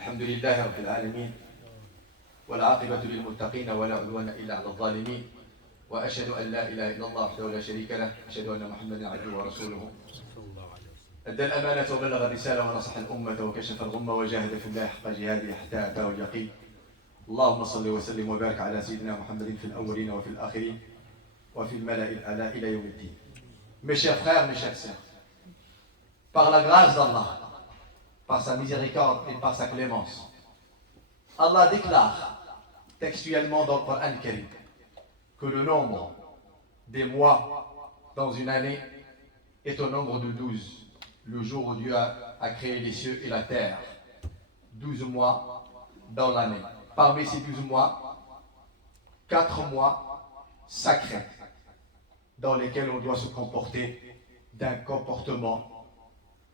الحمد لله رب العالمين والعاقبة للمتقين ولا عدوان إلا على الظالمين وأشهد أن لا إله إلا الله وحده لا شريك له أشهد أن محمدا عبده ورسوله أدى الأمانة وبلغ الرسالة ونصح الأمة وكشف الغمة وجاهد في الله حق جهاده حتى أتاه اليقين. اللهم صل وسلم وبارك على سيدنا محمد في الأولين وفي الآخرين وفي الملأ الأعلى إلى يوم الدين. Mes chers frères, mes chères sœurs, par la grâce d'Allah, par sa miséricorde et par sa clémence, Allah déclare textuellement dans le Coran Karim que le nombre des mois dans une année est au nombre de 12. Le jour où Dieu a créé les cieux et la terre, 12 mois dans l'année. Parmi ces 12 mois, 4 mois sacrés dans lesquels on doit se comporter d'un comportement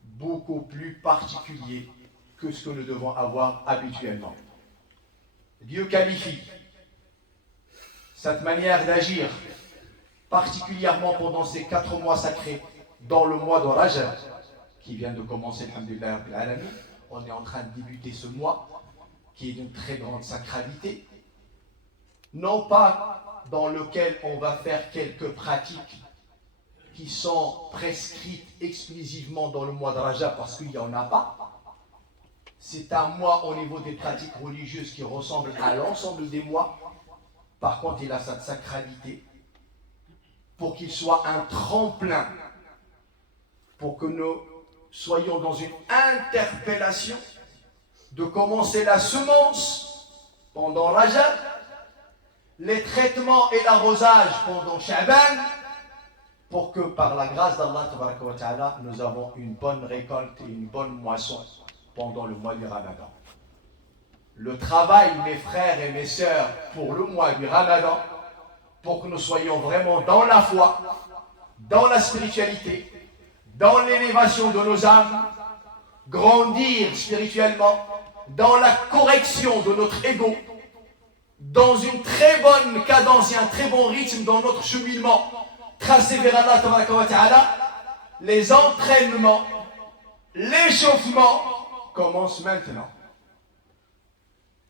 beaucoup plus particulier que ce que nous devons avoir habituellement. Dieu qualifie cette manière d'agir, particulièrement pendant ces 4 mois sacrés, dans le mois de Rajab, qui vient de commencer, alhamdulillah rabbil alamin. On est en train de débuter ce mois, qui est d'une très grande sacralité, non pas dans lequel on va faire quelques pratiques qui sont prescrites exclusivement dans le mois de Rajab, parce qu'il n'y en a pas. C'est un mois au niveau des pratiques religieuses qui ressemble à l'ensemble des mois. Par contre, il a cette sacralité pour qu'il soit un tremplin, pour que nous soyons dans une interpellation de commencer la semence pendant Rajab, les traitements et l'arrosage pendant Sha'ban, pour que par la grâce d'Allah tabaraka wa ta'ala, nous avons une bonne récolte et une bonne moisson pendant le mois du Ramadan. Le travail, mes frères et mes sœurs, pour le mois du Ramadan, pour que nous soyons vraiment dans la foi, dans la spiritualité, dans l'élévation de nos âmes, grandir spirituellement, dans la correction de notre ego, dans une très bonne cadence et un très bon rythme dans notre cheminement tracé vers Allah tabaraka wa ta'ala. Les entraînements, l'échauffement commencent maintenant.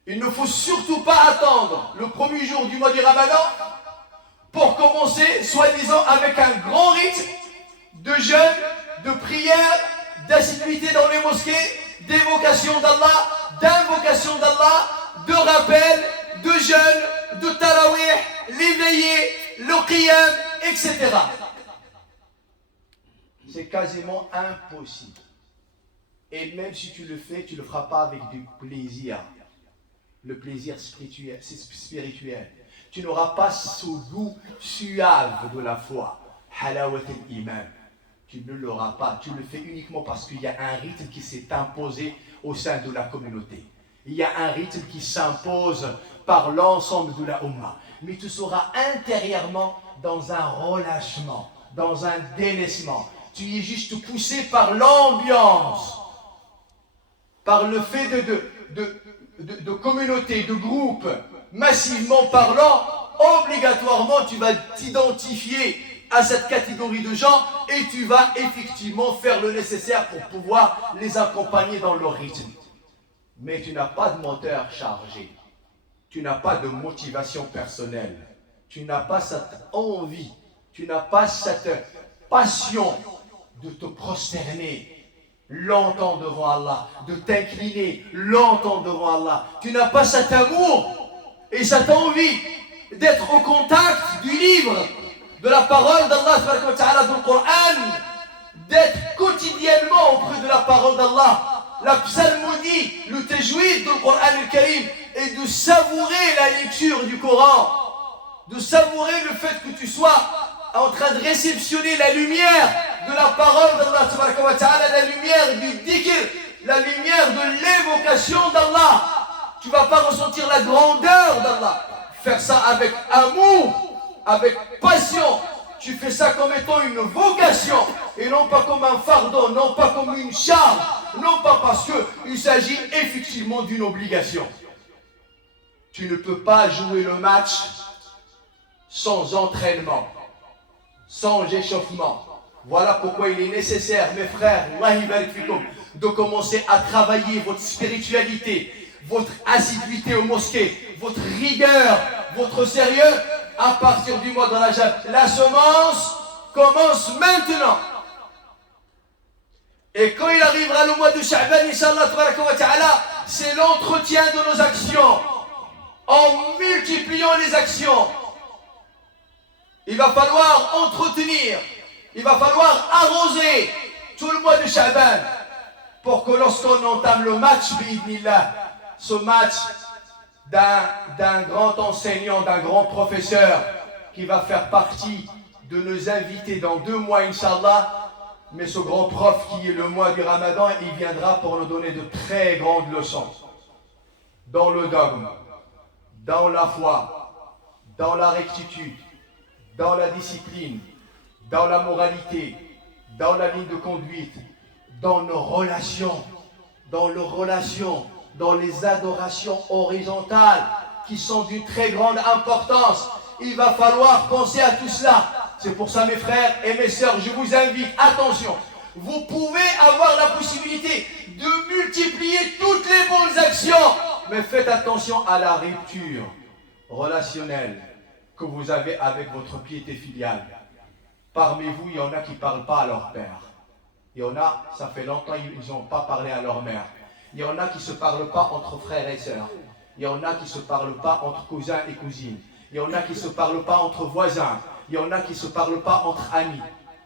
Il ne faut surtout pas attendre le premier jour du mois du Ramadan pour commencer, soi-disant, avec un grand rythme de jeûne, de prière, d'assiduité dans les mosquées, d'évocation d'Allah, d'invocation d'Allah, de rappel, de jeûne, de tarawih, l'éveillé, le qiyam, etc. C'est quasiment impossible. Et même si tu le fais, tu ne le feras pas avec du plaisir. Le plaisir spirituel, c'est spirituel. Tu n'auras pas ce goût suave de la foi. Halawat al-iman. Tu ne l'auras pas. Tu le fais uniquement parce qu'il y a un rythme qui s'est imposé au sein de la communauté. Il y a un rythme qui s'impose par l'ensemble de la Ummah. Mais tu seras intérieurement dans un relâchement, dans un délaissement. Tu es juste poussé par l'ambiance, par le fait de communauté, de groupe, massivement parlant. Obligatoirement, tu vas t'identifier à cette catégorie de gens et tu vas effectivement faire le nécessaire pour pouvoir les accompagner dans leur rythme. Mais tu n'as pas de moteur chargé, tu n'as pas de motivation personnelle, tu n'as pas cette envie, tu n'as pas cette passion de te prosterner longtemps devant Allah, de t'incliner longtemps devant Allah. Tu n'as pas cet amour et cette envie d'être au contact du livre, de la parole d'Allah, du Coran, d'être quotidiennement auprès de la parole d'Allah, la psalmodie, le tajwid du Coran al-Karim, et de savourer la lecture du Coran, de savourer le fait que tu sois en train de réceptionner la lumière de la parole d'Allah, la lumière du dhikr, la lumière de l'évocation d'Allah. Tu ne vas pas ressentir la grandeur d'Allah. Faire ça avec amour, avec passion. Tu fais ça comme étant une vocation et non pas comme un fardeau, non pas comme une charge, non pas parce qu'il s'agit effectivement d'une obligation. Tu ne peux pas jouer le match sans entraînement, sans échauffement. Voilà pourquoi il est nécessaire, mes frères, de commencer à travailler votre spiritualité, votre assiduité aux mosquées, votre rigueur, votre sérieux à partir du mois de Rajab. La semence commence maintenant. Et quand il arrivera le mois de Sha'ban, Inch'Allah, c'est l'entretien de nos actions. En multipliant les actions, il va falloir entretenir, il va falloir arroser tout le mois de Sha'ban pour que lorsqu'on entame le match, bi'idnillah, ce match d'un grand enseignant, d'un grand professeur qui va faire partie de nos invités dans 2 mois, Inch'Allah. Mais ce grand prof qui est le mois du Ramadan, il viendra pour nous donner de très grandes leçons dans le dogme, dans la foi, dans la rectitude, dans la discipline, dans la moralité, dans la ligne de conduite, dans nos relations, dans les adorations horizontales qui sont d'une très grande importance. Il va falloir penser à tout cela. C'est pour ça, mes frères et mes sœurs, je vous invite, attention, vous pouvez avoir la possibilité de multiplier toutes les bonnes actions, mais faites attention à la rupture relationnelle que vous avez avec votre piété filiale. Parmi vous, il y en a qui ne parlent pas à leur père. Il y en a, ça fait longtemps, ils n'ont pas parlé à leur mère. Il y en a qui ne se parlent pas entre frères et sœurs. Il y en a qui ne se parlent pas entre cousins et cousines. Il y en a qui ne se parlent pas entre voisins. Il y en a qui ne se parlent pas entre amis.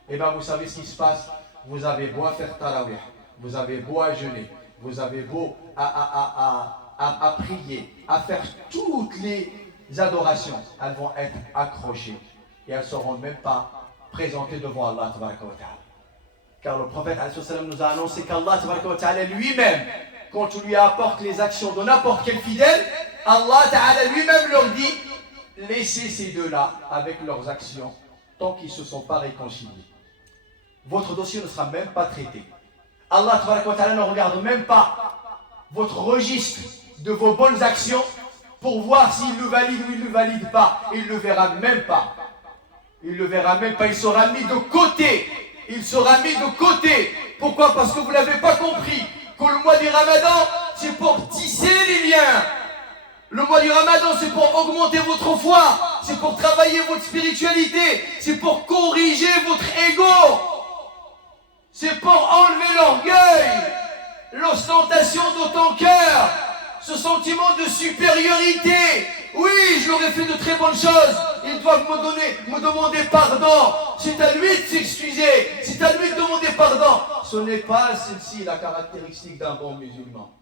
Et bien vous savez ce qui se passe. Vous avez beau à faire tarawih, vous avez beau à jeûner, vous avez beau à prier, à faire toutes les adorations. Elles vont être accrochées. Et elles ne seront même pas présentées devant Allah. Car le prophète nous a annoncé qu'Allah lui-même, quand tu lui apportes les actions de n'importe quel fidèle, Allah lui-même leur dit: laissez ces deux-là avec leurs actions tant qu'ils ne se sont pas réconciliés. Votre dossier ne sera même pas traité. Allah ne regarde même pas votre registre de vos bonnes actions pour voir s'il le valide ou il ne le valide pas. Il ne le verra même pas. Il ne le verra même pas. Il sera mis de côté. Il sera mis de côté. Pourquoi? Parce que vous n'avez pas compris que le mois du Ramadan, c'est pour tisser les liens. Le mois du Ramadan, c'est pour augmenter votre foi, c'est pour travailler votre spiritualité, c'est pour corriger votre ego, c'est pour enlever l'orgueil, l'ostentation de ton cœur, ce sentiment de supériorité. Oui, je leur ai fait de très bonnes choses, ils doivent me demander pardon. C'est à lui de s'excuser, c'est à lui de demander pardon. Ce n'est pas celle-ci la caractéristique d'un bon musulman.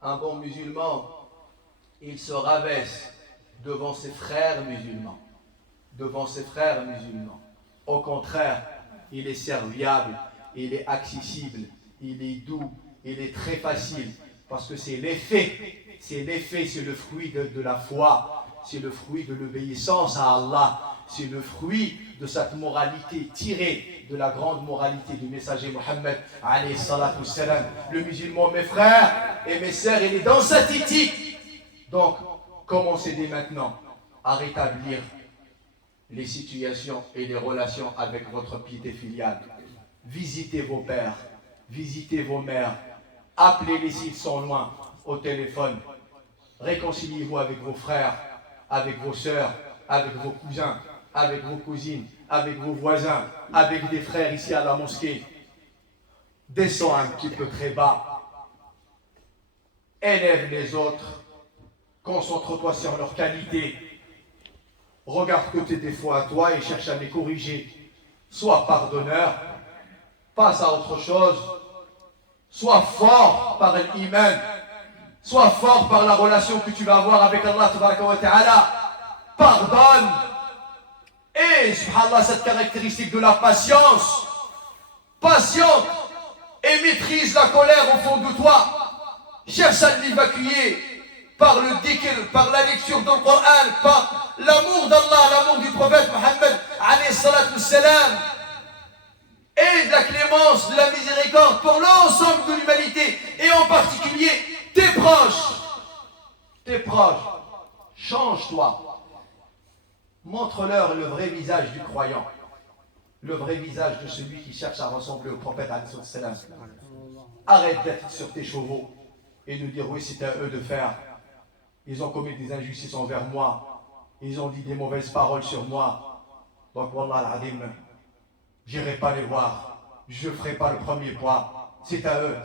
Un bon musulman, il se rabaisse devant ses frères musulmans. Devant ses frères musulmans. Au contraire, il est serviable, il est accessible, il est doux, il est très facile. Parce que c'est l'effet, c'est le fruit de la foi, c'est le fruit de l'obéissance à Allah, c'est le fruit de cette moralité tirée de la grande moralité du messager Mohammed alayhi salatu wassalam. Le musulman, mes frères et mes sœurs, il est dans cette éthique. Donc, commencez dès maintenant à rétablir les situations et les relations avec votre piété filiale. Visitez vos pères, visitez vos mères, appelez-les s'ils sont loin au téléphone. Réconciliez-vous avec vos frères, avec vos sœurs, avec vos cousins, avec vos cousines, avec vos voisins, avec des frères ici à la mosquée. Descends un petit peu très bas. Élève les autres. Concentre-toi sur leur qualité. Regarde que tes défauts à toi et cherche à les corriger. Sois pardonneur. Passe à autre chose. Sois fort par l'iman. Sois fort par la relation que tu vas avoir avec Allah Ta'ala. Pardonne. Et, subhanallah, cette caractéristique de la patience. Patiente et maîtrise la colère au fond de toi. Cherche à l'évacuer par le dhikr, par la lecture du Coran, par l'amour d'Allah, l'amour du prophète Mohammed alayhi salatu wassalam, et de la clémence, de la miséricorde pour l'ensemble de l'humanité, et en particulier tes proches. Tes proches, change-toi. Montre-leur le vrai visage du croyant, le vrai visage de celui qui cherche à ressembler au prophète alayhi salatu wassalam. Arrête d'être sur tes chevaux et nous dire oui, c'est à eux de faire. Ils ont commis des injustices envers moi. Ils ont dit des mauvaises paroles sur moi. Donc, Wallah al-Adim, j'irai pas les voir. Je ne ferai pas le premier pas. C'est à eux.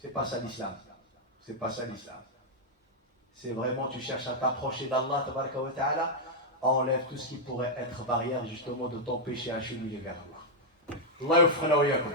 C'est pas ça l'islam. C'est pas ça l'islam. C'est vraiment, tu cherches à t'approcher d'Allah, tabaraka wa ta'ala, enlève tout ce qui pourrait être barrière justement de t'empêcher à cheminer vers Allah. الله يوفقنا وإياكم.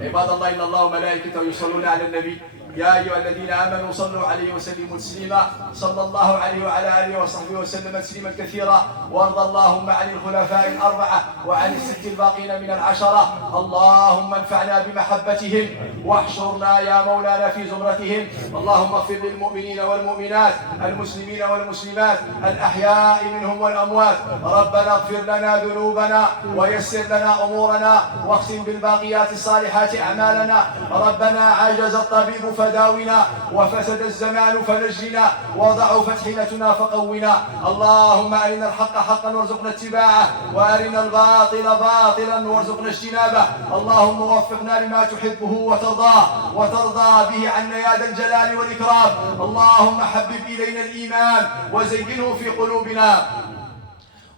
عباد الله إن الله وملائكته يصلون على النبي يا أيها الذين آمنوا صلوا عليه وسلموا تسليما صلى الله عليه وعلى آله وصحبه وسلم تسليما كثيرا وارض اللهم عن الخلفاء الأربعة وعن الست الباقين من العشرة اللهم انفعنا بمحبتهم واحشرنا يا مولانا في زمرتهم اللهم اغفر للمؤمنين والمؤمنات المسلمين والمسلمات الأحياء منهم والأموات ربنا اغفر لنا ذنوبنا ويسر لنا أمورنا واختم بالباقيات الصالحات أعمالنا ربنا عجز الطبيب فداونا وفسد الزمان فنجنا وضعفت حيلتنا فقونا اللهم أرنا الحق حقا وارزقنا اتباعه وأرنا الباطل باطلا وارزقنا اجتنابه اللهم وفقنا لما تحبه وترضى به عنا يا ذا الجلال والإكرام اللهم حبب إلينا الإيمان وزينه في قلوبنا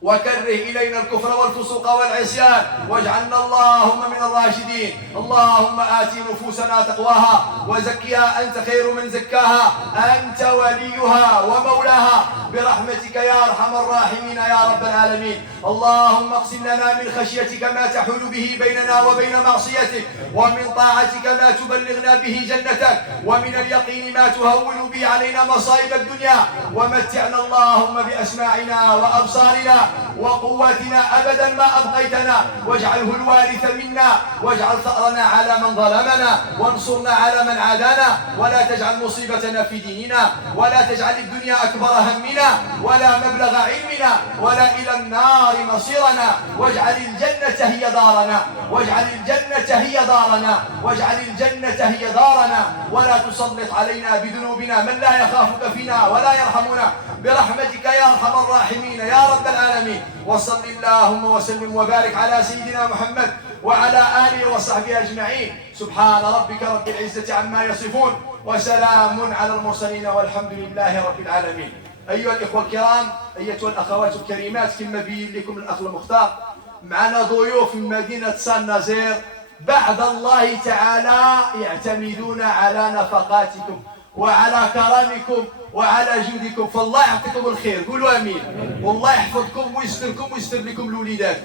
وكره إلينا الكفر والفسوق والعصيان واجعلنا اللهم من الراشدين اللهم آت نفوسنا تقواها وزكها أنت خير من زكاها أنت وليها ومولاها برحمتك يا أرحم الراحمين يا رب العالمين اللهم اقسم لنا من خشيتك ما تحول به بيننا وبين معصيتك ومن طاعتك ما تبلغنا به جنتك ومن اليقين ما تهون به علينا مصائب الدنيا ومتعنا اللهم بأسماعنا وأبصارنا وقواتنا أبدا ما أبقيتنا واجعله الوارث منا واجعل ثأرنا على من ظلمنا وانصرنا على من عادانا ولا تجعل مصيبتنا في ديننا ولا تجعل الدنيا أكبر همنا ولا مبلغ علمنا ولا إلى النار مصيرنا واجعل الجنة هي دارنا واجعل الجنة هي دارنا واجعل الجنة هي دارنا ولا تسلط علينا بذنوبنا من لا يخافك فينا ولا يرحمنا برحمتك يا أرحم الراحمين يا رب العالمين وصل اللهم وسلم وبارك على سيدنا محمد وعلى آله وصحبه أجمعين سبحان ربك رب العزة عما يصفون وسلام على المرسلين والحمد لله رب العالمين. أيها الإخوة الكرام أيتها الأخوات الكريمات كما بين لكم الأخ المختار معنا ضيوف من مدينة سان نازير بعد الله تعالى يعتمدون على نفقاتكم وعلى كرمكم وعلى جودكم فالله يعطيكم الخير قولوا امين والله يحفظكم ويستركم ويستر لكم الوليدات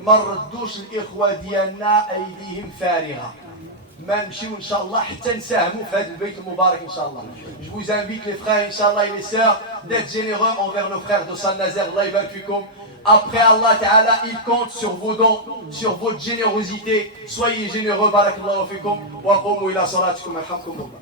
ما نردوش الاخوه ديالنا ايديهم فارغه ما نمشيو ان شاء الله حتى نساهموا في هذا البيت المبارك ان شاء الله. Je vous invite les frères inchallah et les sœurs d'être généreux envers nos frères de Saint-Nazaire. Allah يبارك فيكم. Après Allah Ta'ala, il compte sur vos dons, sur votre générosité. Soyez généreux. Barakallahu fikum. Wa qumu ila salatikum. Alhamdulillah.